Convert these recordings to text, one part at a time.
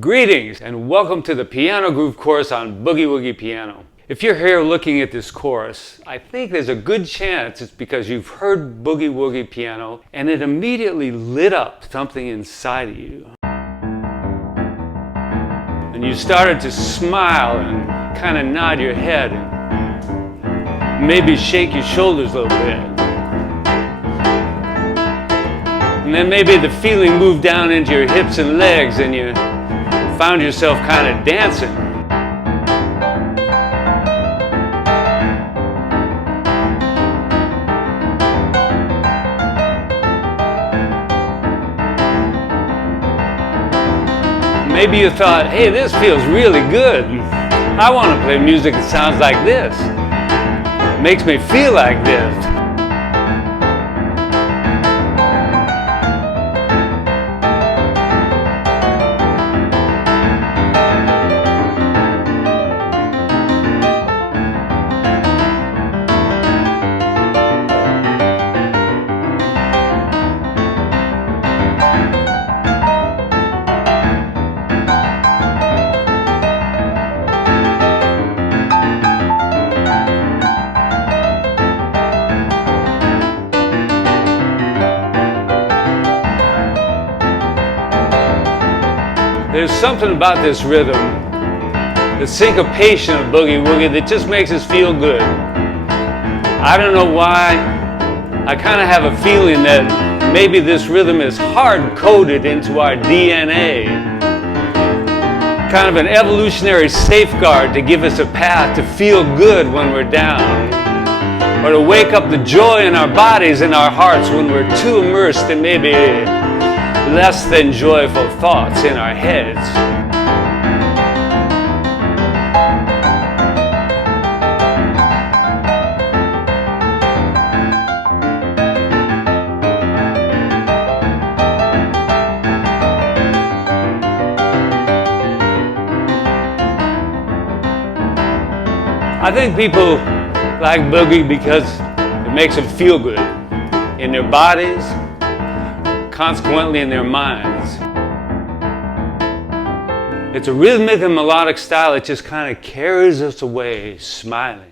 Greetings and welcome to the Piano Groove course on Boogie Woogie Piano. If you're here looking at this course, I think there's a good chance it's because you've heard Boogie Woogie Piano and it immediately lit up something inside of you. And you started to smile and kind of nod your head and maybe shake your shoulders a little bit. And then maybe the feeling moved down into your hips and legs and you found yourself kind of dancing. Maybe you thought, hey, this feels really good. I want to play music that sounds like this. It makes me feel like this. There's something about this rhythm, the syncopation of Boogie Woogie, that just makes us feel good. I don't know why. I kind of have a feeling that maybe this rhythm is hard-coded into our DNA. Kind of an evolutionary safeguard to give us a path to feel good when we're down, or to wake up the joy in our bodies and our hearts when we're too immersed in maybe less than joyful thoughts in our heads. I think people like Boogie because it makes them feel good in their bodies, consequently in their minds. It's a rhythmic and melodic style that just kind of carries us away smiling.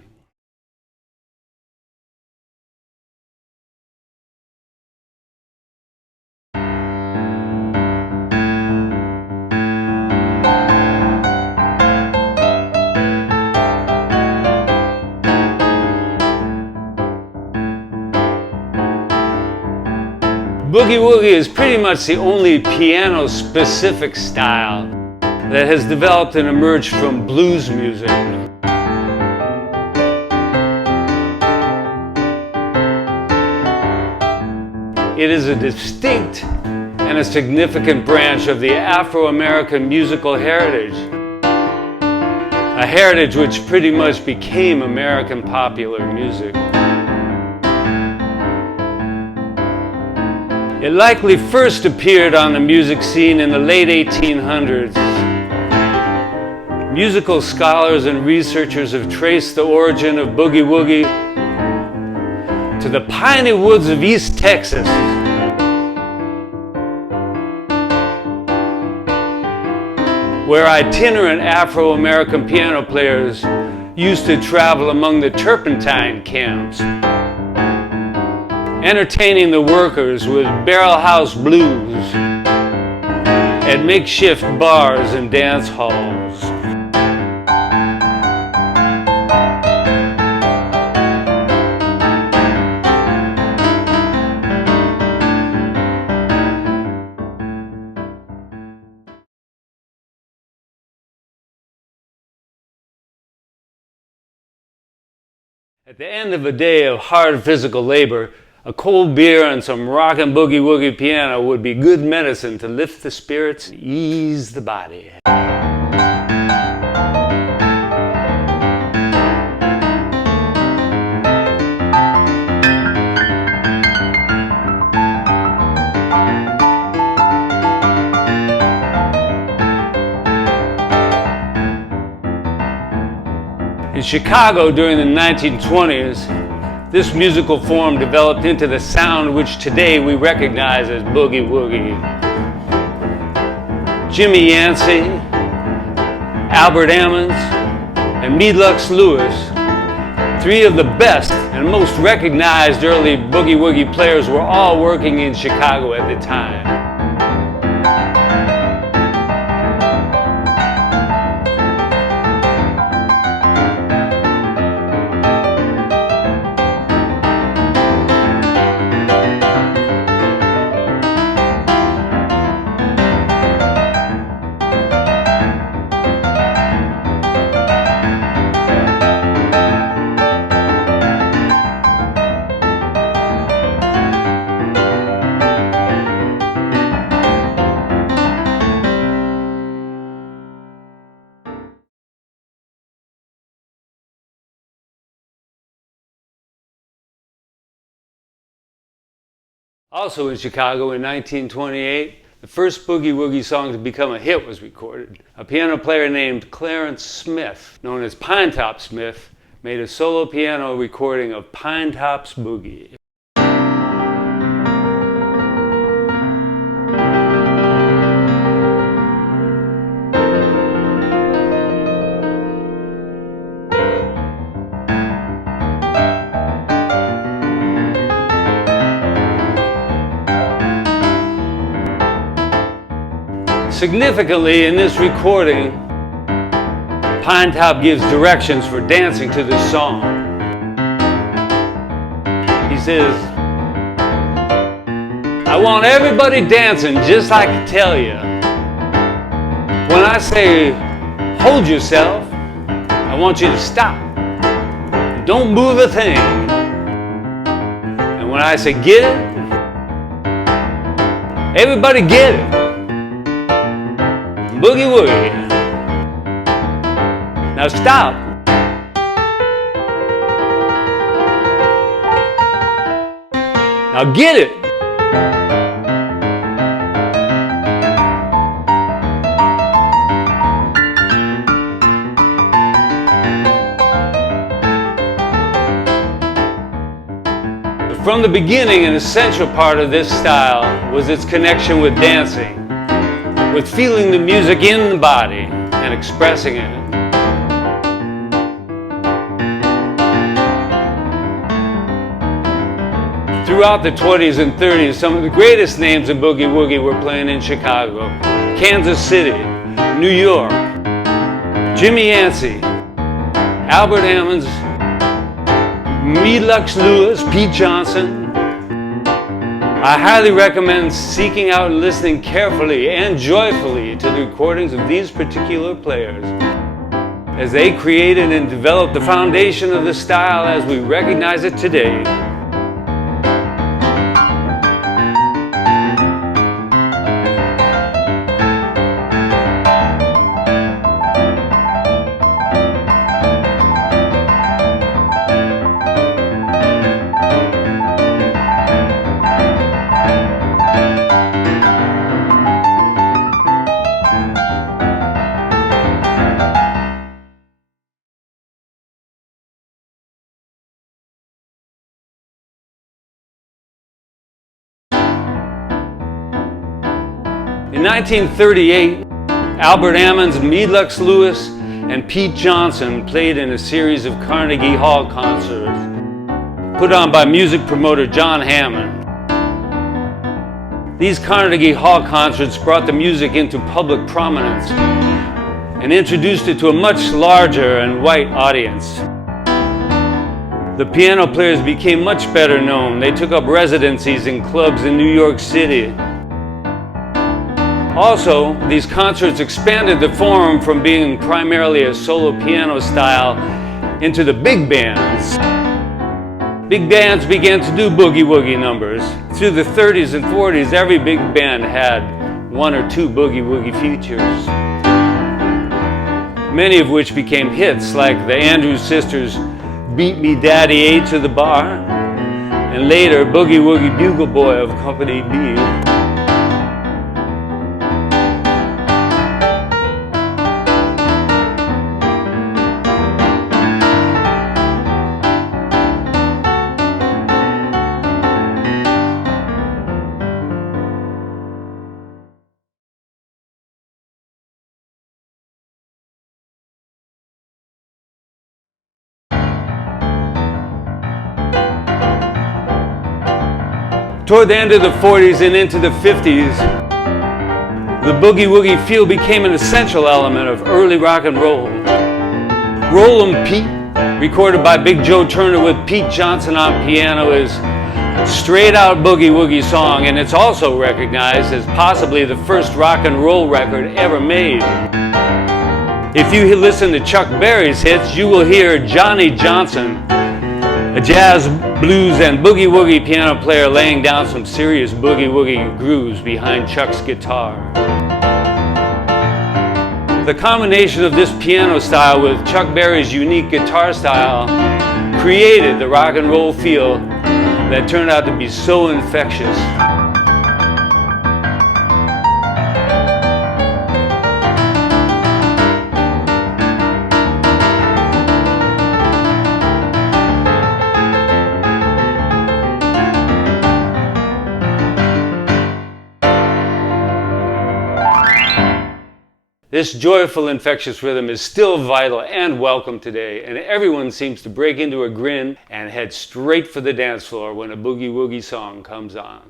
Boogie Woogie is pretty much the only piano-specific style that has developed and emerged from blues music. It is a distinct and a significant branch of the Afro-American musical heritage, a heritage which pretty much became American popular music. It likely first appeared on the music scene in the late 1800s. Musical scholars and researchers have traced the origin of Boogie Woogie to the piney woods of East Texas, where itinerant Afro-American piano players used to travel among the turpentine camps, entertaining the workers with barrel house blues at makeshift bars and dance halls. At the end of a day of hard physical labor, a cold beer and some rockin' Boogie Woogie piano would be good medicine to lift the spirits and ease the body. In Chicago during the 1920s, this musical form developed into the sound which today we recognize as Boogie Woogie. Jimmy Yancey, Albert Ammons, and Meadlux Lewis, three of the best and most recognized early boogie woogie players, were all working in Chicago at the time. Also in Chicago in 1928, the first boogie woogie song to become a hit was recorded. A piano player named Clarence Smith, known as Pinetop Smith, made a solo piano recording of Pinetop's Boogie. Significantly, in this recording, Pinetop gives directions for dancing to this song. He says, "I want everybody dancing just like I tell you. When I say hold yourself, I want you to stop. Don't move a thing. And when I say get it, everybody get it. Boogie woogie. Now stop. Now get it." From the beginning, an essential part of this style was its connection with dancing, with feeling the music in the body and expressing it. Throughout the 20s and 30s, some of the greatest names in boogie woogie were playing in Chicago, Kansas City, New York. Jimmy Yancey, Albert Ammons, Meadlux Lewis, Pete Johnson. I highly recommend seeking out and listening carefully and joyfully to the recordings of these particular players, as they created and developed the foundation of the style as we recognize it today. In 1938, Albert Ammons, Meadlux Lewis, and Pete Johnson played in a series of Carnegie Hall concerts put on by music promoter John Hammond. These Carnegie Hall concerts brought the music into public prominence and introduced it to a much larger and white audience. The piano players became much better known. They took up residencies in clubs in New York City. Also, these concerts expanded the form from being primarily a solo piano style into the big bands. Big bands began to do boogie woogie numbers. Through the 30s and 40s, every big band had one or two boogie woogie features, many of which became hits, like the Andrews Sisters' "Beat Me Daddy A to the Bar," and later Boogie Woogie Bugle Boy of Company B. Toward the end of the 40s and into the 50s, the boogie woogie feel became an essential element of early rock and roll. Rollin' Pete, recorded by Big Joe Turner with Pete Johnson on piano, is a straight-out boogie woogie song, and it's also recognized as possibly the first rock and roll record ever made. If you listen to Chuck Berry's hits, you will hear Johnny Johnson, a jazz, blues, and boogie woogie piano player, laying down some serious boogie woogie grooves behind Chuck's guitar. The combination of this piano style with Chuck Berry's unique guitar style created the rock and roll feel that turned out to be so infectious. This joyful, infectious rhythm is still vital and welcome today, and everyone seems to break into a grin and head straight for the dance floor when a boogie woogie song comes on.